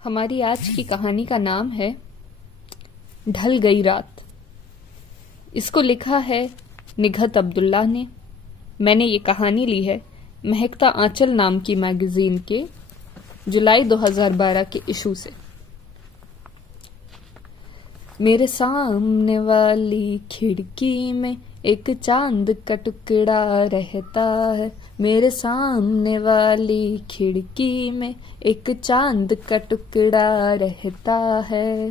ہماری آج کی کہانی کا نام ہے ڈھل گئی رات۔ اس کو لکھا ہے نگہت عبداللہ نے۔ میں نے یہ کہانی لی ہے مہکتا آنچل نام کی میگزین کے جولائی 2012 کے ایشو سے۔ میرے سامنے والی کھڑکی میں ایک چاند کا ٹکڑا رہتا ہے، میرے سامنے والی کھڑکی میں ایک چاند کا ٹکڑا رہتا ہے۔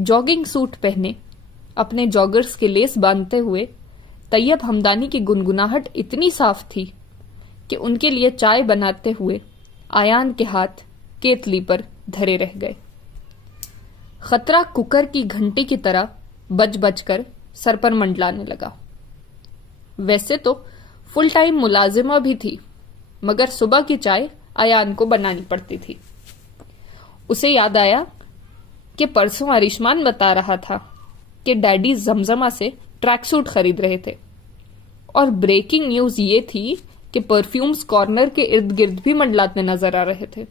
جاگنگ سوٹ پہنے، اپنے جاگرز کے لیس باندھتے ہوئے طیب ہمدانی کی گنگناہٹ اتنی صاف تھی کہ ان کے لیے چائے بناتے ہوئے آیان کے ہاتھ کیتلی پر دھرے رہ گئے۔ خطرہ ککر کی گھنٹی کی طرح بج بج کر سر پر منڈلانے لگا۔ ویسے تو فل ٹائم ملازمہ بھی تھی، مگر صبح کی چائے آیان کو بنانی پڑتی تھی۔ اسے یاد آیا کہ پرسوں اریشمان بتا رہا تھا کہ ڈیڈی زمزمہ سے ٹریک سوٹ خرید رہے تھے، اور بریکنگ نیوز یہ تھی کہ پرفیومز کارنر کے ارد گرد بھی منڈلاتے نظر آ رہے تھے۔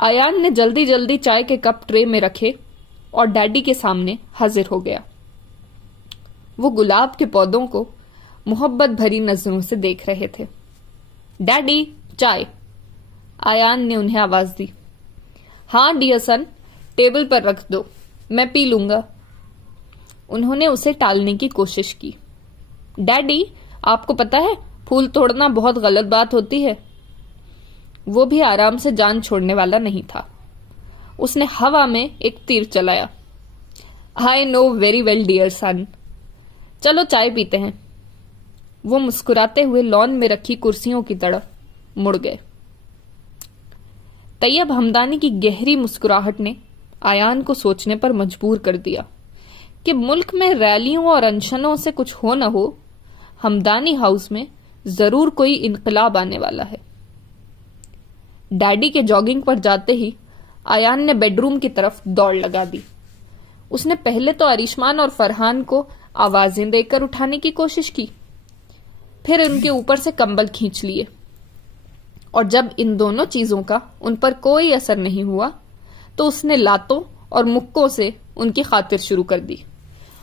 آیان نے جلدی جلدی چائے کے کپ ٹرے میں رکھے اور ڈیڈی کے سامنے حاضر ہو گیا۔ وہ گلاب کے پودوں کو محبت بھری نظروں سے دیکھ رہے تھے۔ ڈیڈی، چائے! آیان نے انہیں آواز دی۔ ہاں ڈیئر سن، ٹیبل پر رکھ دو، میں پی لوں گا۔ انہوں نے اسے ٹالنے کی کوشش کی۔ ڈیڈی، آپ کو پتا ہے پھول توڑنا بہت غلط بات ہوتی ہے۔ وہ بھی آرام سے جان چھوڑنے والا نہیں تھا۔ اس نے ہوا میں ایک تیر چلایا۔ I know very well dear son۔ چلو چائے پیتے ہیں۔ وہ مسکراتے ہوئے لان میں رکھی کرسیوں کی طرف مڑ گئے۔ طیب ہمدانی کی گہری مسکراہٹ نے آیان کو سوچنے پر مجبور کر دیا کہ ملک میں ریلیوں اور انشنوں سے کچھ ہو نہ ہو، ہمدانی ہاؤس میں ضرور کوئی انقلاب آنے والا ہے۔ ڈیڈی کے جاگنگ پر جاتے ہی آیان نے بیڈ روم کی طرف دوڑ لگا دی۔ اس نے پہلے تو اریشمان اور فرحان کو آوازیں دے کر اٹھانے کی کوشش کی، پھر ان کے اوپر سے کمبل کھینچ لیے، اور جب ان دونوں چیزوں کا ان پر کوئی اثر نہیں ہوا تو اس نے لاتوں اور مکوں سے ان کی خاطر شروع کر دی،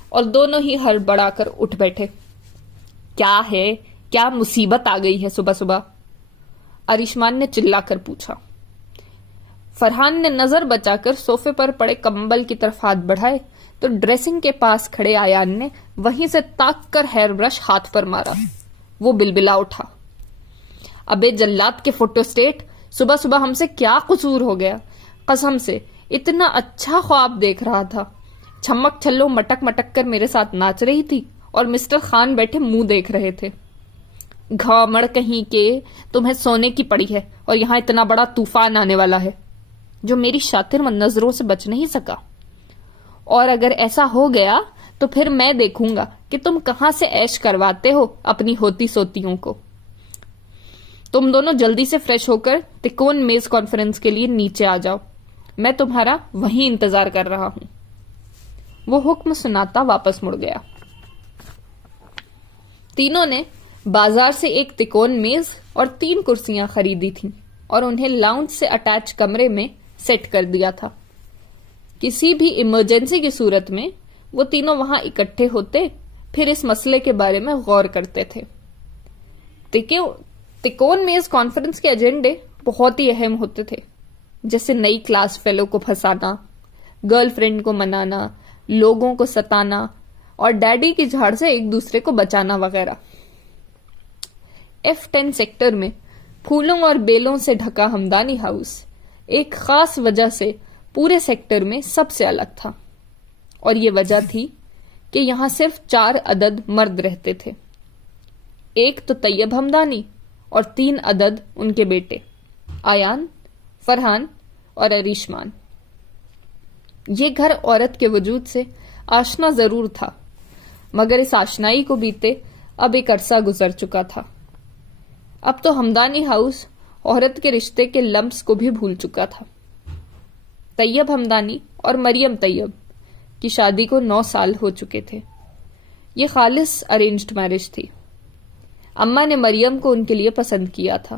اور دونوں ہی ہڑبڑا کر اٹھ بیٹھے۔ کیا ہے؟ کیا مصیبت آ گئی ہے صبح صبح؟ اریشمان نے چلا کر پوچھا۔ فرحان نے نظر بچا کر صوفے پر پڑے کمبل کی طرف ہاتھ بڑھائے تو ڈریسنگ کے پاس کھڑے آیان نے وہیں سے تاک کر ہیئر برش ہاتھ پر مارا۔ وہ بلبلا اٹھا۔ ابے جلاد کے فوٹو اسٹیٹ، صبح صبح ہم سے کیا قصور ہو گیا؟ قسم سے اتنا اچھا خواب دیکھ رہا تھا، چھمک چھلو مٹک مٹک کر میرے ساتھ ناچ رہی تھی اور مسٹر خان بیٹھے منہ دیکھ رہے تھے۔ گھامڑ کہیں کے، تمہیں سونے کی پڑی ہے اور یہاں اتنا بڑا طوفان آنے والا ہے جو میری شاطر نظروں سے بچ نہیں سکا، اور اگر ایسا ہو گیا تو پھر میں دیکھوں گا کہ تم کہاں سے عیش کرواتے ہو اپنی ہوتی سوتیوں کو۔ تم دونوں جلدی سے فریش ہو کر تکون میز کانفرنس کے لیے نیچے آ جاؤ، میں تمہارا وہیں انتظار کر رہا ہوں۔ وہ حکم سناتا واپس مڑ گیا۔ تینوں نے بازار سے ایک تکون میز اور 3 کرسیاں خریدی تھیں اور انہیں لاؤنج سے اٹیچ کمرے میں سیٹ کر دیا تھا۔ کسی بھی ایمرجنسی کی صورت میں وہ تینوں وہاں اکٹھے ہوتے، پھر اس مسئلے کے بارے میں غور کرتے تھے۔ تکون میز کانفرنس کے ایجنڈے بہت ہی اہم ہوتے تھے، جیسے نئی کلاس فیلو کو پھنسانا، گرل فرینڈ کو منانا، لوگوں کو ستانا اور ڈیڈی کی جھاڑ سے ایک دوسرے کو بچانا وغیرہ۔ F10 سیکٹر میں پھولوں اور بیلوں سے ڈھکا ہمدانی ہاؤس ایک خاص وجہ سے پورے سیکٹر میں سب سے الگ تھا، اور یہ وجہ تھی کہ یہاں صرف 4 عدد مرد رہتے تھے، ایک تو طیب ہمدانی اور 3 عدد ان کے بیٹے آیان، فرحان اور اریشمان۔ یہ گھر عورت کے وجود سے آشنا ضرور تھا، مگر اس آشنائی کو بیتے اب ایک عرصہ گزر چکا تھا۔ اب تو ہمدانی ہاؤس عورت کے رشتے کے لمس کو بھی بھول چکا تھا۔ طیب ہمدانی اور مریم طیب کی شادی کو 9 سال ہو چکے تھے۔ یہ خالص ارینجڈ میرج تھی۔ اماں نے مریم کو ان کے لیے پسند کیا تھا،